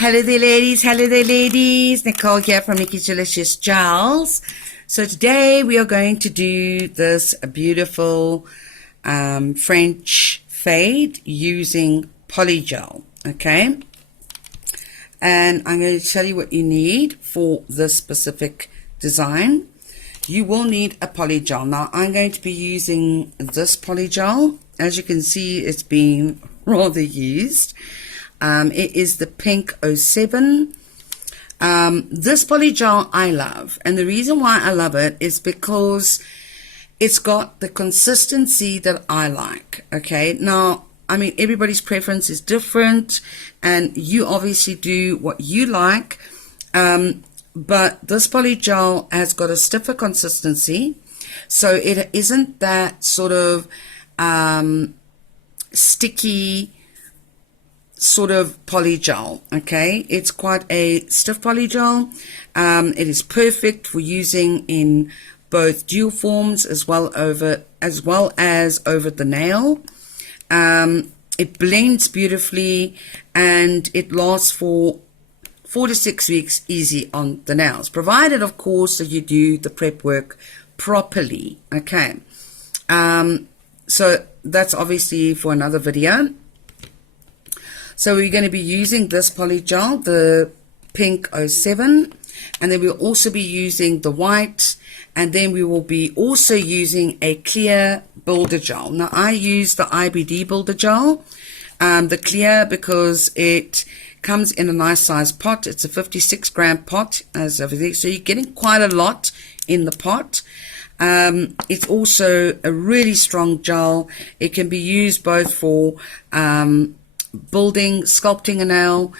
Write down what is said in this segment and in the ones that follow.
Hello there ladies, Nicole here from Nikki's Delicious Gels. So today we are going to do this beautiful French fade using Polygel, okay? And I'm going to tell you what you need for this specific design. You will need a Polygel. Now I'm going to be using this Polygel. As you can see, it's been rather used. It is the Pink 07. This Polygel I love, and the reason why I love it is because it's got the consistency that I like. Okay, now I mean everybody's preference is different, and you obviously do what you like, but this Polygel has got a stiffer consistency, so it isn't that sort of sticky sort of polygel. Okay, it's quite a stiff polygel. It is perfect for using in both dual forms as well as over the nail. It blends beautifully and it lasts for 4 to 6 weeks easy on the nails, provided of course that you do the prep work properly. Okay, so that's obviously for another video. So we're going to be using this Polygel, the Pink 07, and then we'll also be using the white, and then we will be also using a clear builder gel. Now I use the IBD builder gel, the clear, because it comes in a nice size pot. It's a 56 gram pot as everything, so you're getting quite a lot in the pot. It's also a really strong gel. It can be used both for building, sculpting a nail,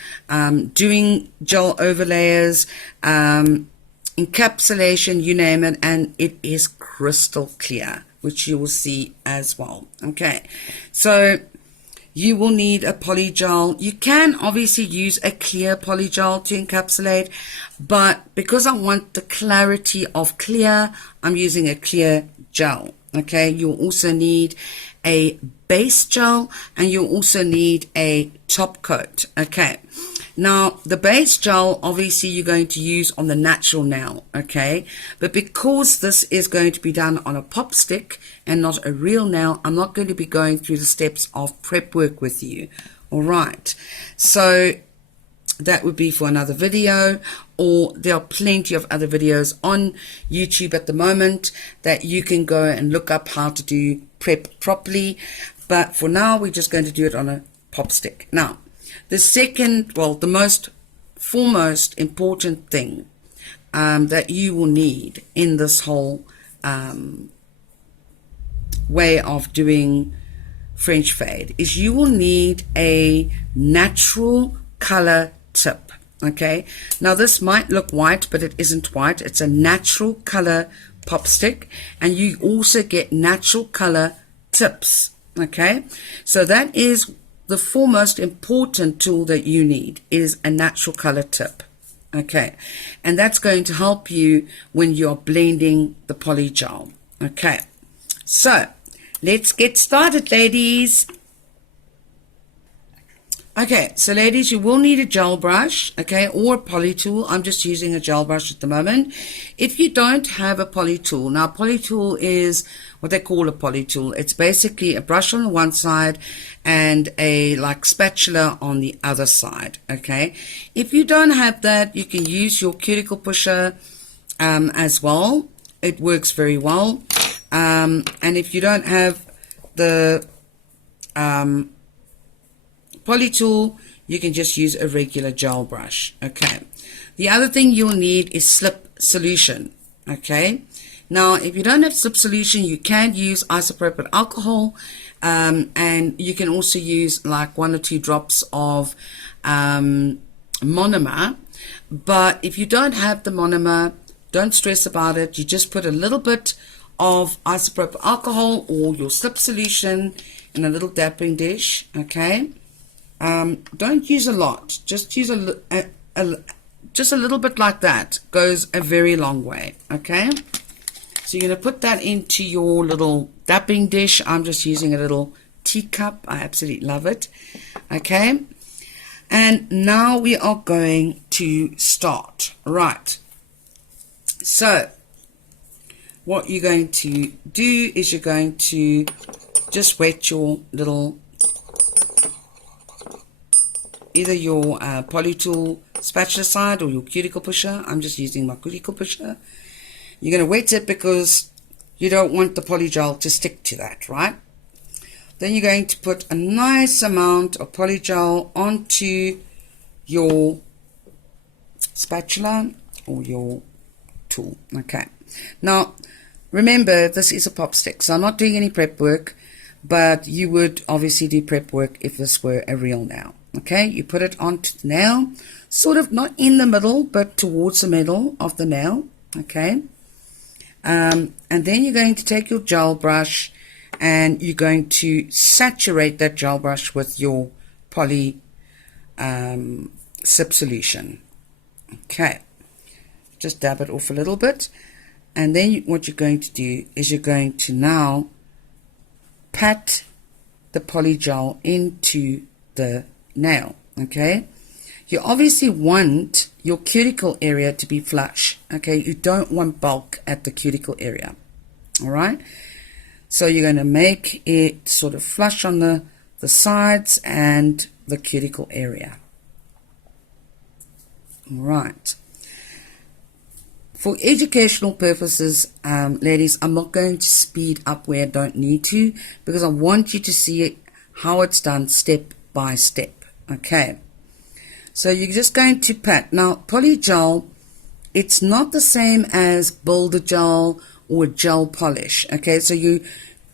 doing gel overlayers, encapsulation, you name it, and it is crystal clear, which you will see as well. Okay, so you will need a Polygel. You can obviously use a clear Polygel to encapsulate, but because I want the clarity of clear, I'm using a clear gel. Okay, you'll also need a base gel and you'll also need a top coat. Okay, now the base gel obviously you're going to use on the natural nail, okay, but because this is going to be done on a pop stick and not a real nail, I'm not going to be going through the steps of prep work with you. All right, so that would be for another video, or there are plenty of other videos on YouTube at the moment that you can go and look up how to do prep properly, but for now we're just going to do it on a pop stick. Now the second, well, the most foremost important thing that you will need in this whole way of doing French fade is you will need a natural color tip. Okay, now this might look white, but it isn't white. It's a natural color pop stick, and you also get natural color tips. Okay, so that is the foremost important tool that you need, is a natural color tip. Okay, and that's going to help you when you're blending the Polygel. Okay, so let's get started, ladies. Okay, so ladies, you will need a gel brush, okay, or a poly tool. I'm just using a gel brush at the moment. If you don't have a poly tool, now poly tool is what they call a poly tool. It's basically a brush on the one side and a like spatula on the other side, okay. If you don't have that, you can use your cuticle pusher as well. It works very well. And if you don't have the poly tool, you can just use a regular gel brush. Okay, the other thing you'll need is slip solution. Okay, now if you don't have slip solution, you can use isopropyl alcohol, and you can also use like 1 or 2 drops of monomer. But if you don't have the monomer, don't stress about it. You just put a little bit of isopropyl alcohol or your slip solution in a little dapping dish. Okay, don't use a lot, just use just a little bit like that, goes a very long way. Okay, so you're going to put that into your little dapping dish. I'm just using a little teacup. I absolutely love it. Okay, And now we are going to start. Right. So what you're going to do is you're going to just wet your little, either your Polytool spatula side or your cuticle pusher. I'm just using my cuticle pusher. You're going to wet it because you don't want the polygel to stick to that, right? Then you're going to put a nice amount of polygel onto your spatula or your tool. Okay. Now, remember, this is a pop stick, so I'm not doing any prep work, but you would obviously do prep work if this were a real nail. Okay, you put it onto the nail, sort of not in the middle, but towards the middle of the nail. Okay. And then you're going to take your gel brush and you're going to saturate that gel brush with your poly sip solution. Okay, just dab it off a little bit, and then what you're going to do is you're going to now pat the polygel into the nail. Okay, you obviously want your cuticle area to be flush. Okay, you don't want bulk at the cuticle area. All right, so you're going to make it sort of flush on the sides and the cuticle area. All right. For educational purposes, ladies, I'm not going to speed up where I don't need to, because I want you to see how it's done step by step. Okay. So you're just going to pat. Now, polygel, it's not the same as builder gel or gel polish. Okay, so you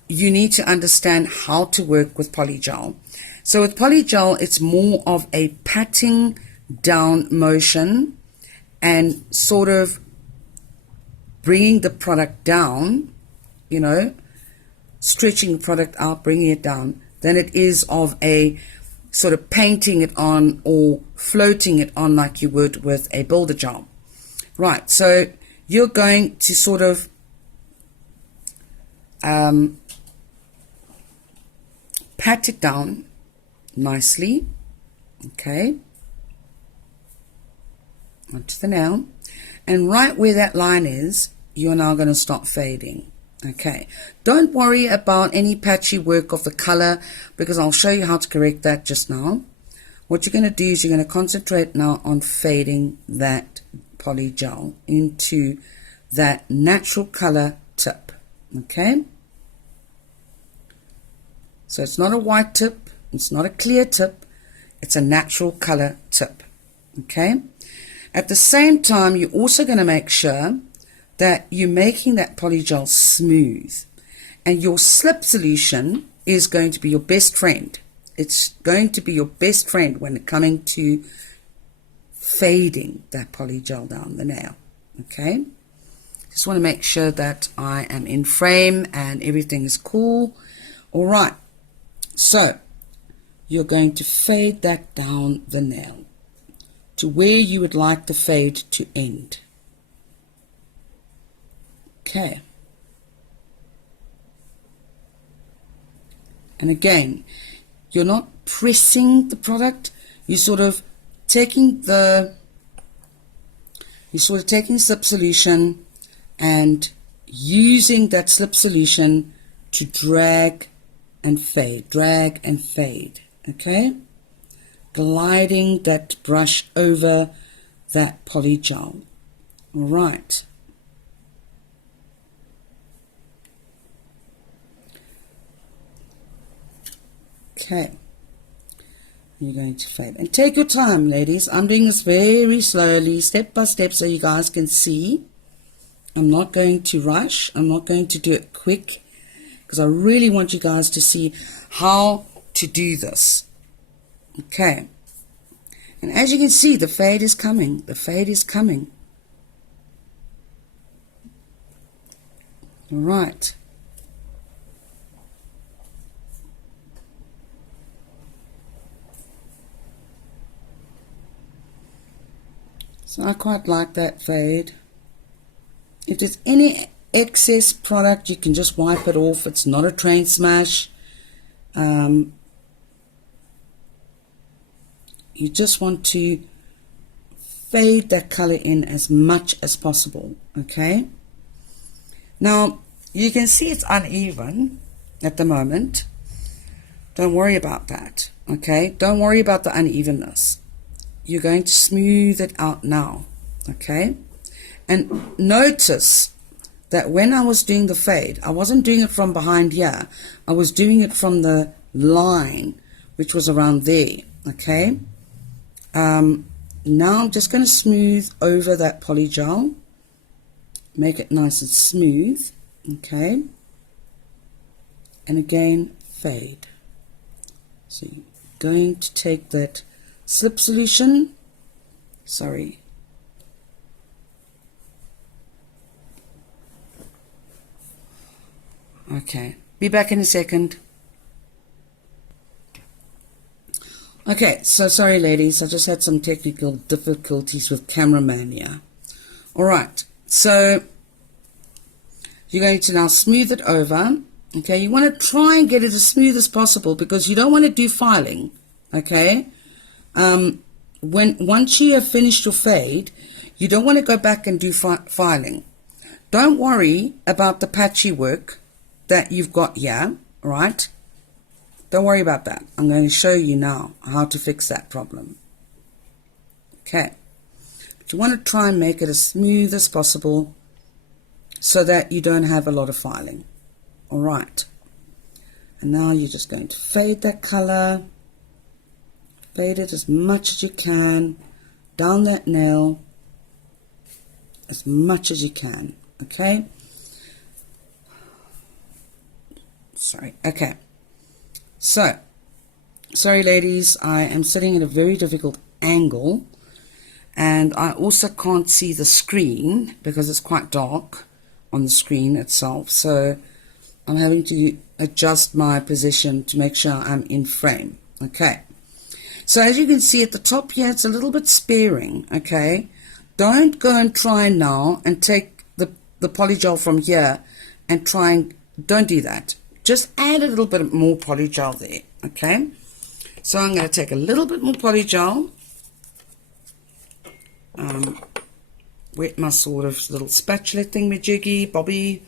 need to understand how to work with polygel. So with polygel, it's more of a patting down motion and sort of bringing the product down, you know, stretching the product out, bringing it down, than it is of a sort of painting it on or floating it on like you would with a builder gel. Right, so you're going to sort of pat it down nicely, okay, onto the nail, and right where that line is, you're now going to start fading. Okay, don't worry about any patchy work of the color, because I'll show you how to correct that just now. What you're going to do is you're going to concentrate now on fading that polygel into that natural color tip. Okay, so it's not a white tip, it's not a clear tip, it's a natural color tip. Okay, at the same time, you're also going to make sure that you're making that polygel smooth, and your slip solution is going to be your best friend. It's going to be your best friend when it coming to fading that polygel down the nail. Okay, just want to make sure that I am in frame and everything is cool. All right, so you're going to fade that down the nail to where you would like the fade to end. Okay, and again, you're not pressing the product, you're sort of taking slip solution and using that slip solution to drag and fade, okay, gliding that brush over that polygel. All right. Okay, you're going to fade, and take your time, ladies. I'm doing this very slowly, step by step, so you guys can see. I'm not going to rush, I'm not going to do it quick, because I really want you guys to see how to do this. Okay, and as you can see, the fade is coming, all right. So I quite like that fade. If there's any excess product, you can just wipe it off. It's not a train smash. you just want to fade that color in as much as possible. Okay, now you can see it's uneven at the moment. Don't worry about that. Okay, don't worry about the unevenness. You're going to smooth it out now. Okay, and notice that when I was doing the fade, I wasn't doing it from behind here. I was doing it from the line, which was around there. Okay, now I'm just going to smooth over that polygel, make it nice and smooth. Okay, and again fade. So you're going to take that slip solution, okay, be back in a second. Okay, so sorry ladies, I just had some technical difficulties with cameraman here. Alright, so you're going to now smooth it over. Okay, you want to try and get it as smooth as possible because you don't want to do filing. Okay, once you have finished your fade, you don't want to go back and do filing. Don't worry about the patchy work that you've got here, right? Don't worry about that. I'm going to show you now how to fix that problem. Okay, but you want to try and make it as smooth as possible so that you don't have a lot of filing. All right, and now you're just going to fade that color, fade it as much as you can, down that nail as much as you can. Okay, okay, so sorry ladies, I am sitting at a very difficult angle and I also can't see the screen because it's quite dark on the screen itself, so I'm having to adjust my position to make sure I'm in frame. Okay, so as you can see at the top here, it's a little bit sparing. Okay, don't go and try now and take the polygel from here and try and, don't do that. Just add a little bit more polygel there. Okay, so I'm going to take a little bit more polygel, wet my sort of little spatula thingamajiggy bobby.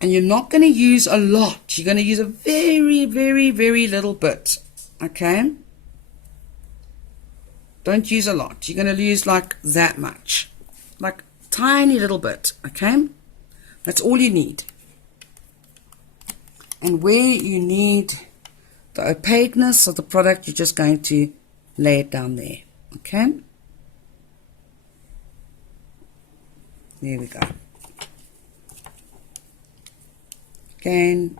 And you're not going to use a lot. You're going to use a very, very, very little bit. Okay? Don't use a lot. You're going to use like that much. Like tiny little bit. Okay? That's all you need. And where you need the opaqueness of the product, you're just going to lay it down there. Okay? There we go. Again,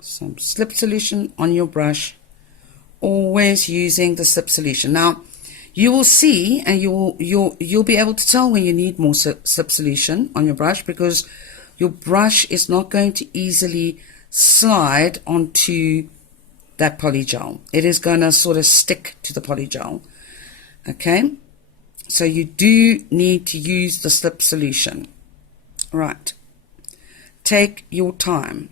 some slip solution on your brush, always using the slip solution. Now you will see, and you'll be able to tell when you need more slip solution on your brush, because your brush is not going to easily slide onto that polygel. It is going to sort of stick to the polygel. Okay, so you do need to use the slip solution. Right. Take your time.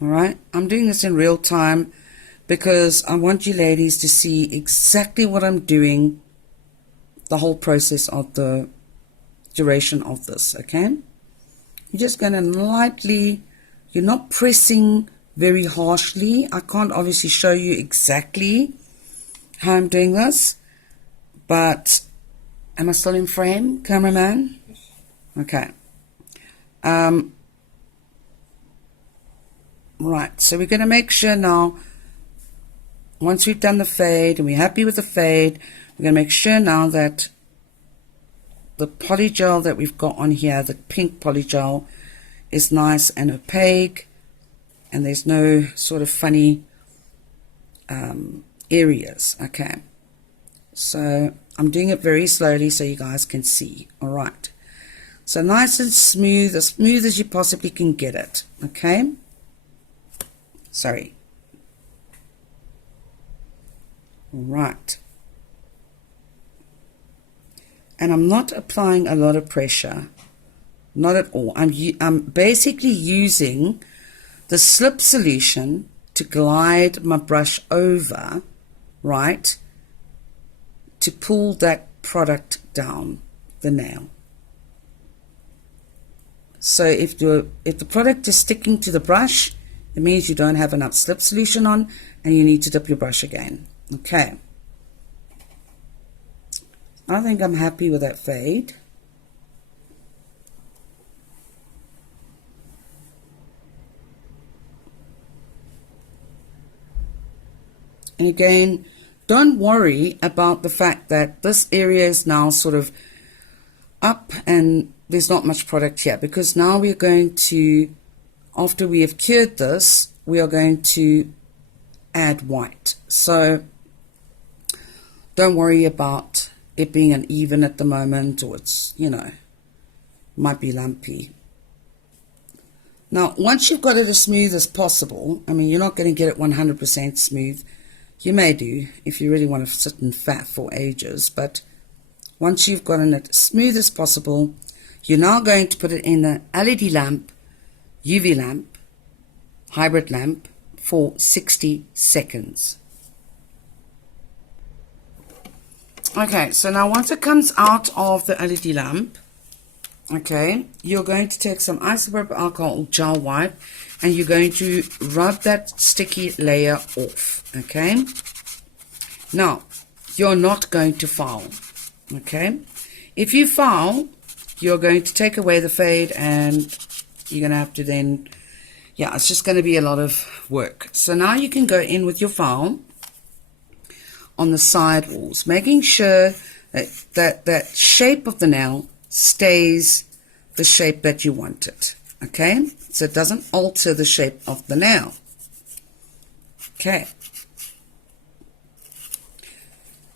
All right, I'm doing this in real time because I want you ladies to see exactly what I'm doing the whole process of the duration of this. Okay, you're just going to lightly, you're not pressing very harshly. I can't obviously show you exactly how I'm doing this, but am I still in frame, cameraman? Okay. Right, so we're going to make sure now, once we've done the fade and we're happy with the fade, we're going to make sure now that the polygel that we've got on here, the pink polygel, is nice and opaque and there's no sort of funny areas. Okay, so I'm doing it very slowly so you guys can see. All right, so nice and smooth as you possibly can get it. Okay, sorry. All right, and I'm not applying a lot of pressure, not at all. I'm basically using the slip solution to glide my brush over, right, to pull that product down the nail. So if the product is sticking to the brush, it means you don't have enough slip solution on and you need to dip your brush again. Okay. I think I'm happy with that fade. And again, don't worry about the fact that this area is now sort of up and there's not much product here, because now we're going to, after we have cured this, we are going to add white. So don't worry about it being uneven at the moment, or it's, you know, might be lumpy. Now, once you've got it as smooth as possible, I mean, you're not going to get it 100% smooth. You may do if you really want to sit and faff for ages, but once you've gotten it as smooth as possible, you're now going to put it in the LED lamp, UV lamp, hybrid lamp for 60 seconds. Okay, so now once it comes out of the LED lamp, okay, you're going to take some isopropyl alcohol gel wipe and you're going to rub that sticky layer off, okay? Now, you're not going to foul, okay? If you foul, you're going to take away the fade and you're going to have to then, yeah, it's just going to be a lot of work. So now you can go in with your foul on the side walls, making sure that shape of the nail stays the shape that you want it, okay? So it doesn't alter the shape of the nail. Okay.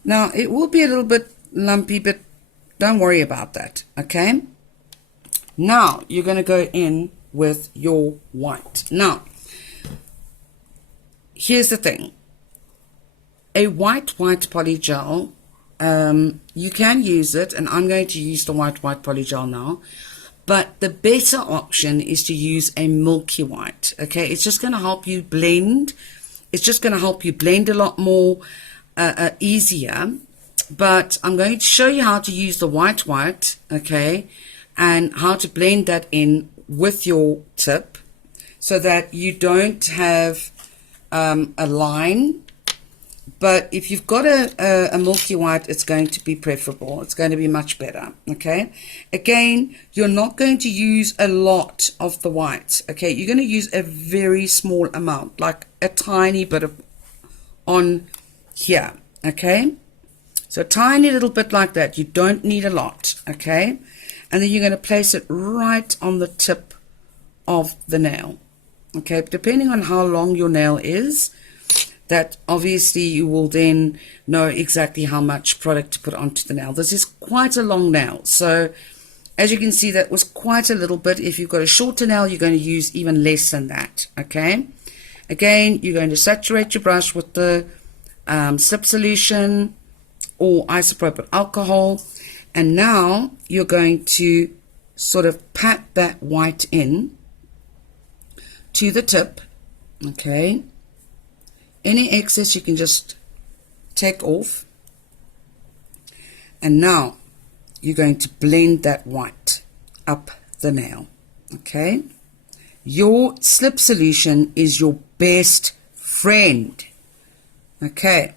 Now, it will be a little bit lumpy, but don't worry about that, okay? Now, you're going to go in with your white. Now, here's the thing. A white polygel, you can use it, and I'm going to use the white polygel now, but the better option is to use a milky white, okay? It's just going to help you blend. It's just going to help you blend a lot more easier, but I'm going to show you how to use the white, okay, and how to blend that in with your tip so that you don't have a line. But if you've got a milky white, it's going to be preferable. It's going to be much better, okay? Again, you're not going to use a lot of the white, okay? You're going to use a very small amount, like a tiny bit of on here, okay? So a tiny little bit like that. You don't need a lot, okay? And then you're going to place it right on the tip of the nail, okay? Depending on how long your nail is, that obviously you will then know exactly how much product to put onto the nail. This is quite a long nail, so as you can see, that was quite a little bit. If you've got a shorter nail, you're going to use even less than that, okay? Again, you're going to saturate your brush with the slip solution or isopropyl alcohol, and now you're going to sort of pat that white in to the tip, okay? Any excess you can just take off. And now you're going to blend that white up the nail, okay? Your slip solution is your best friend, okay?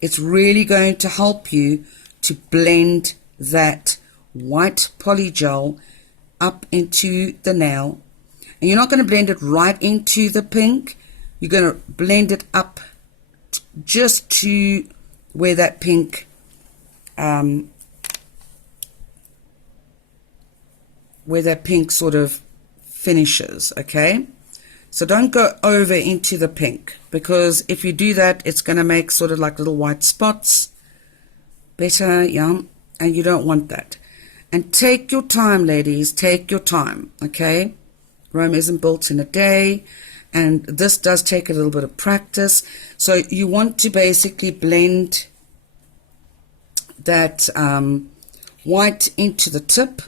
It's really going to help you to blend that white polygel up into the nail. And you're not going to blend it right into the pink. You're going to blend it up just to where that pink sort of finishes, okay? So don't go over into the pink, because if you do that, it's going to make sort of like little white spots. Better, yeah, and you don't want that. And take your time, ladies, take your time, okay? Rome isn't built in a day. And this does take a little bit of practice. So you want to basically blend that white into the tip,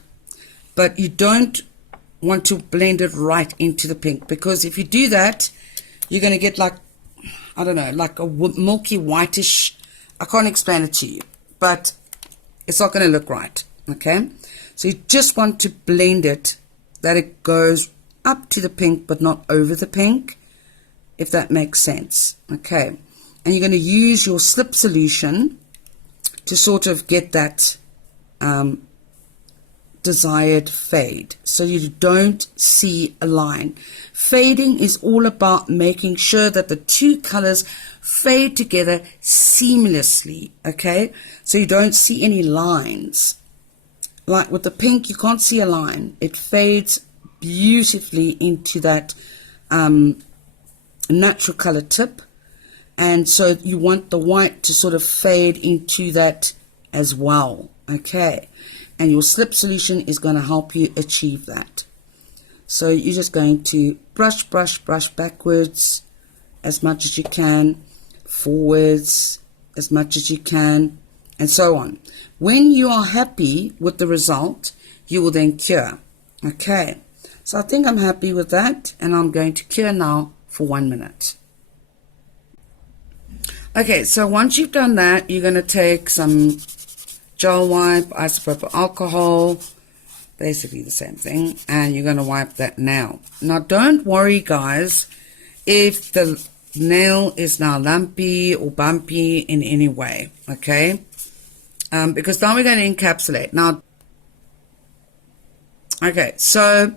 but you don't want to blend it right into the pink, because if you do that, you're going to get like I don't know, like a milky whitish, I can't explain it to you, but it's not going to look right, okay? So you just want to blend it, that it goes up to the pink, but not over the pink, if that makes sense, okay? And you're going to use your slip solution to sort of get that desired fade, so you don't see a line. Fading is all about making sure that the two colors fade together seamlessly, okay? So you don't see any lines. Like with the pink, you can't see a line. It fades beautifully into that natural color tip, and so you want the white to sort of fade into that as well, okay? And your slip solution is going to help you achieve that. So you're just going to brush backwards as much as you can, forwards as much as you can, and so on. When you are happy with the result, you will then cure. Okay, so I think I'm happy with that, and I'm going to cure now for 1 minute. Okay, so once you've done that, you're going to take some gel wipe, isopropyl alcohol, basically the same thing, and you're going to wipe that nail. Now don't worry guys if the nail is now lumpy or bumpy in any way, okay? Because now we're going to encapsulate. Now, okay, so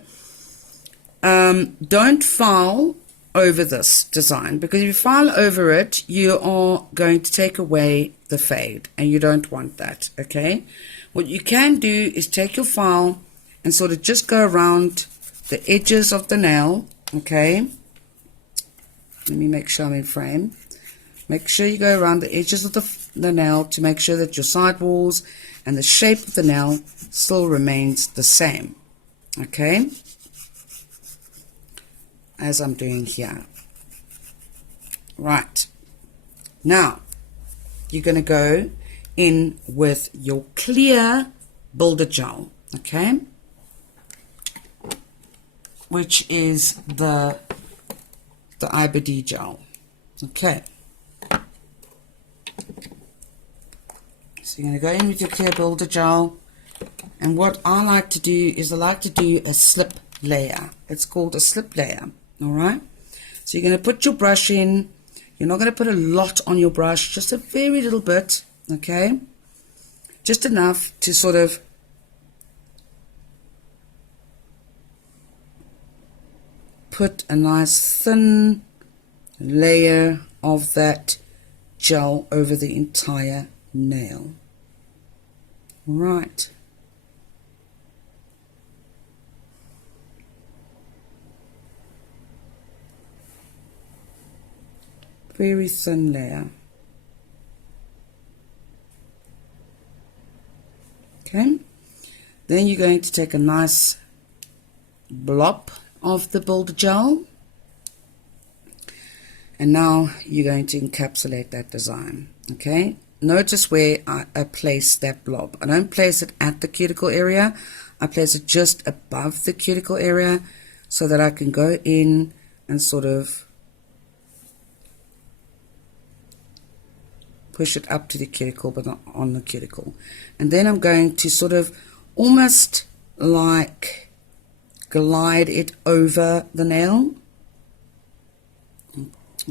don't file over this design, because if you file over it, you are going to take away the fade, and you don't want that, okay? What you can do is take your file and sort of just go around the edges of the nail, okay? Let me make sure I'm in frame. Make sure you go around the edges of the nail to make sure that your sidewalls and the shape of the nail still remains the same, okay? As I'm doing here. Right. Now, you're going to go in with your clear builder gel, okay? Which is the IBD gel, okay? So you're going to go in with your clear builder gel, and what I like to do is I like to do a slip layer. It's called a slip layer, all right? So you're going to put your brush in. You're not going to put a lot on your brush, just a very little bit, okay? Just enough to sort of put a nice thin layer of that gel over the entire nail. Right. Very thin layer. Okay. Then you're going to take a nice blob of the builder gel, and now you're going to encapsulate that design. Okay. Notice where I place that blob. I don't place it at the cuticle area. I place it just above the cuticle area so that I can go in and sort of push it up to the cuticle, but not on the cuticle. And then I'm going to sort of almost like glide it over the nail.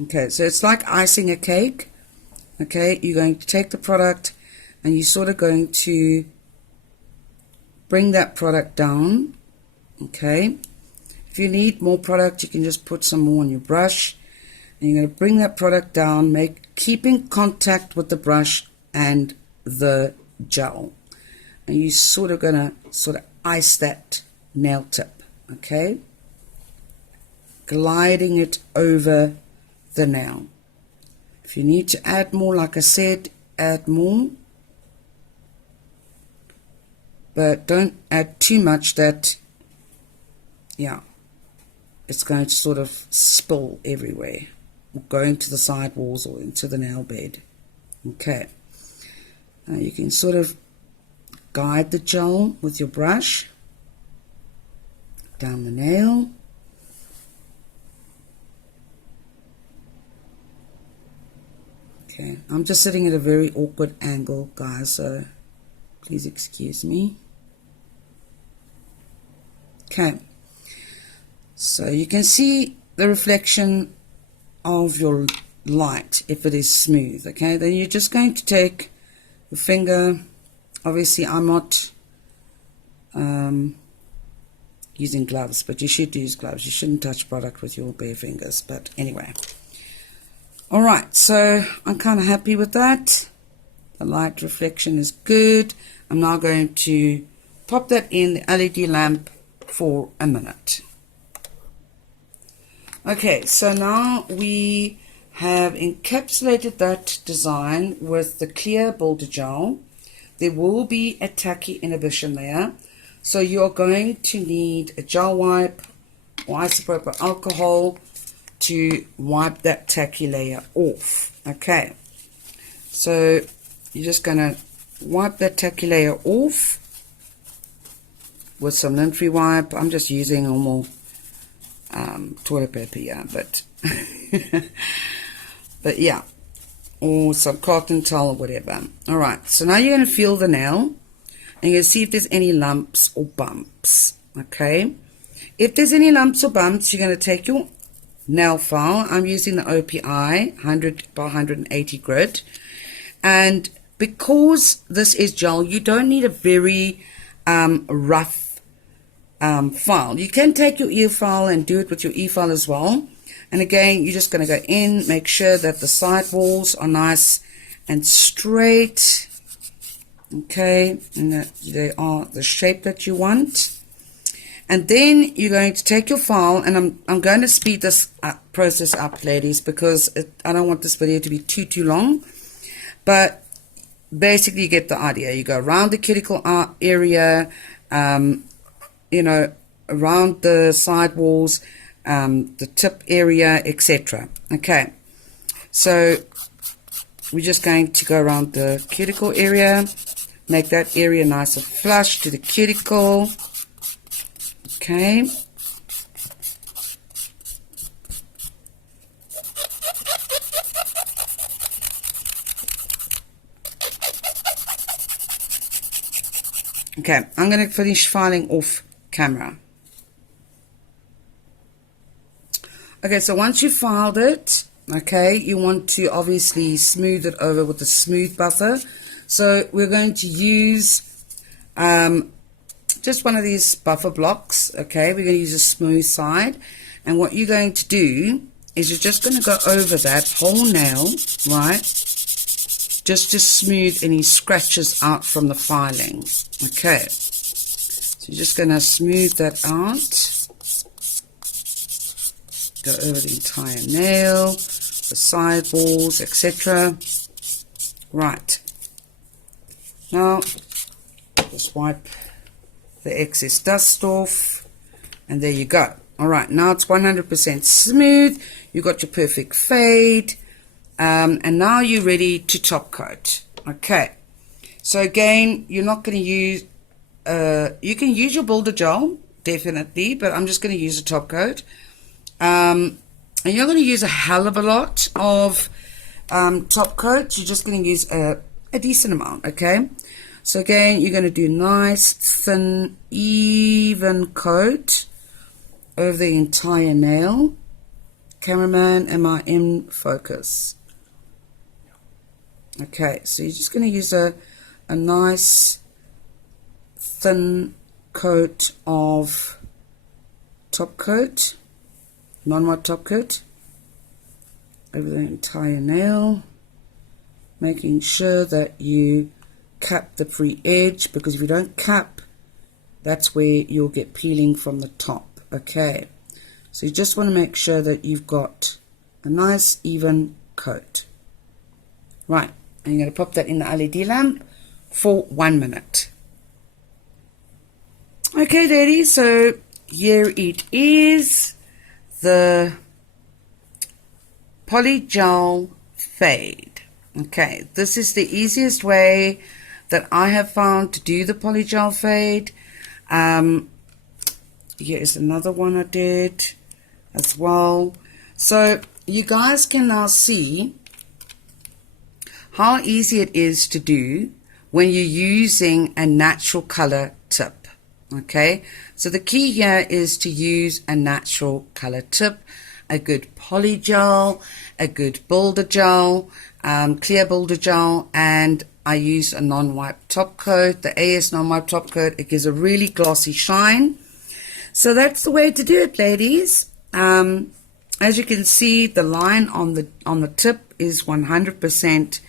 Okay, so it's like icing a cake. Okay, you're going to take the product and you're sort of going to bring that product down. Okay, if you need more product, you can just put some more on your brush. And you're going to bring that product down, keeping contact with the brush and the gel. And you're sort of going to ice that nail tip, okay? Gliding it over the nail. If you need to add more, like I said, add more. But don't add too much that, yeah, it's going to sort of spill everywhere, or go into the side walls or into the nail bed. Okay. Now you can sort of guide the gel with your brush down the nail. Okay, I'm just sitting at a very awkward angle, guys, so please excuse me. Okay, so you can see the reflection of your light if it is smooth. Okay, then you're just going to take your finger. Obviously I'm not using gloves, but you should use gloves. You shouldn't touch product with your bare fingers, but anyway. Alright, so I'm kind of happy with that. The light reflection is good. I'm now going to pop that in the LED lamp for a minute. Okay, so now we have encapsulated that design with the clear builder gel. There will be a tacky inhibition there, so you're going to need a gel wipe or isopropyl alcohol to wipe that tacky layer off. Okay, so you're just going to wipe that tacky layer off with some lint-free wipe. I'm just using normal toilet paper, yeah, but but yeah, or some cotton towel or whatever. Alright, so now you're going to feel the nail and you're going to see if there's any lumps or bumps. Okay, if there's any lumps or bumps, you're going to take your nail file. I'm using the OPI 100 by 180 grit, and because this is gel, you don't need a very rough file. You can take your E file and do it with your E file as well. And again, you're just going to go in, make sure that the side walls are nice and straight. Okay, and that they are the shape that you want. And then you're going to take your file, and I'm going to speed this process up, ladies, because I don't want this video to be too long. But basically, you get the idea. You go around the cuticle area, you know, around the side walls, the tip area, etc. Okay, so we're just going to go around the cuticle area, make that area nice and flush to the cuticle. Okay, okay, I'm going to finish filing off camera. Okay, so once you filed it, okay, you want to obviously smooth it over with a smooth buffer. So we're going to use just one of these buffer blocks. Okay, we're going to use a smooth side, and what you're going to do is you're just going to go over that whole nail, right, just to smooth any scratches out from the filing. Okay, so you're just going to smooth that out, go over the entire nail, the side walls, etc. Right, now just wipe the excess dust off, and there you go. Alright, now it's 100% smooth. You got your perfect fade, and now you're ready to top coat. Okay, so again, you're not going to use you can use your builder gel, definitely, but I'm just going to use a top coat, and you're going to use a hell of a lot of top coat. You're just going to use a decent amount. Okay, so again, you're going to do nice, thin, even coat over the entire nail. Cameraman, am I in focus? Okay, so you're just going to use a nice, thin coat of top coat, non-white top coat, over the entire nail, making sure that you cap the free edge, because if you don't cap, that's where you'll get peeling from the top. Okay, so you just want to make sure that you've got a nice even coat. Right, and you're going to pop that in the LED lamp for 1 minute. Okay, ladies, so here it is, the Polygel Fade. Okay, this is the easiest way that I have found to do the Polygel Fade. Here is another one I did as well. So you guys can now see how easy it is to do when you're using a natural color tip. Okay, so the key here is to use a natural color tip, a good polygel, a good builder gel, clear builder gel, and I use a non-wipe top coat, the AS non-wipe top coat. It gives a really glossy shine. So that's the way to do it, ladies. As you can see, the line on the tip is 100%.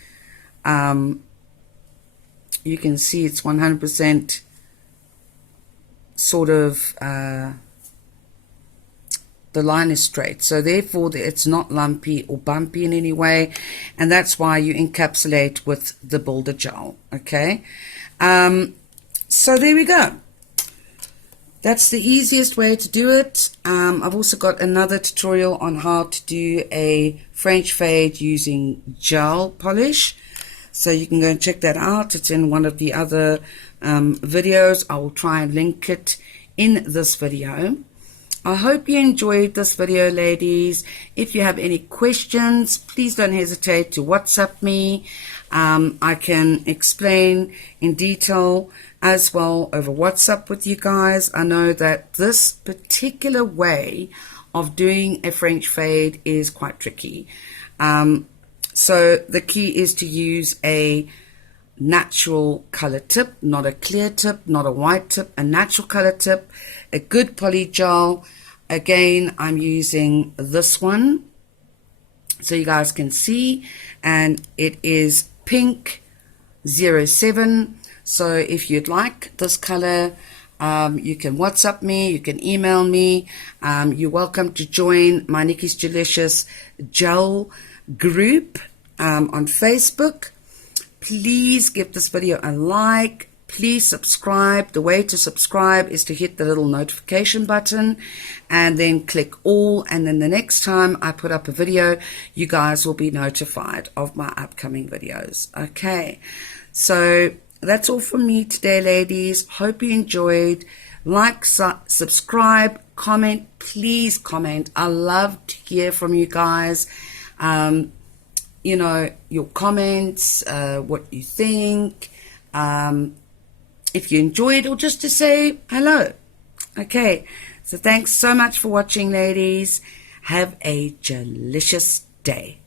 You can see it's 100% sort of, the line is straight, so therefore it's not lumpy or bumpy in any way, and that's why you encapsulate with the builder gel. Okay, so there we go. That's the easiest way to do it. I've also got another tutorial on how to do a French fade using gel polish, so you can go and check that out. It's in one of the other videos. I will try and link it in this video. I hope you enjoyed this video, ladies. If you have any questions, please don't hesitate to WhatsApp me. I can explain in detail as well over WhatsApp with you guys. I know that this particular way of doing a French fade is quite tricky. So the key is to use a natural color tip, not a clear tip, not a white tip, a natural color tip, a good polygel. Again, I'm using this one so you guys can see, and it is pink 07. So if you'd like this color, you can WhatsApp me, you can email me. You're welcome to join my Nikki's Delicious Gel group on Facebook. Please give this video a like. Please subscribe. The way to subscribe is to hit the little notification button and then click all, and then the next time I put up a video, you guys will be notified of my upcoming videos. Okay, so that's all from me today, ladies. Hope you enjoyed. Like, subscribe, comment. Please comment. I love to hear from you guys. You know, your comments, what you think, if you enjoyed, or just to say hello. Okay, so thanks so much for watching, ladies. Have a delicious day.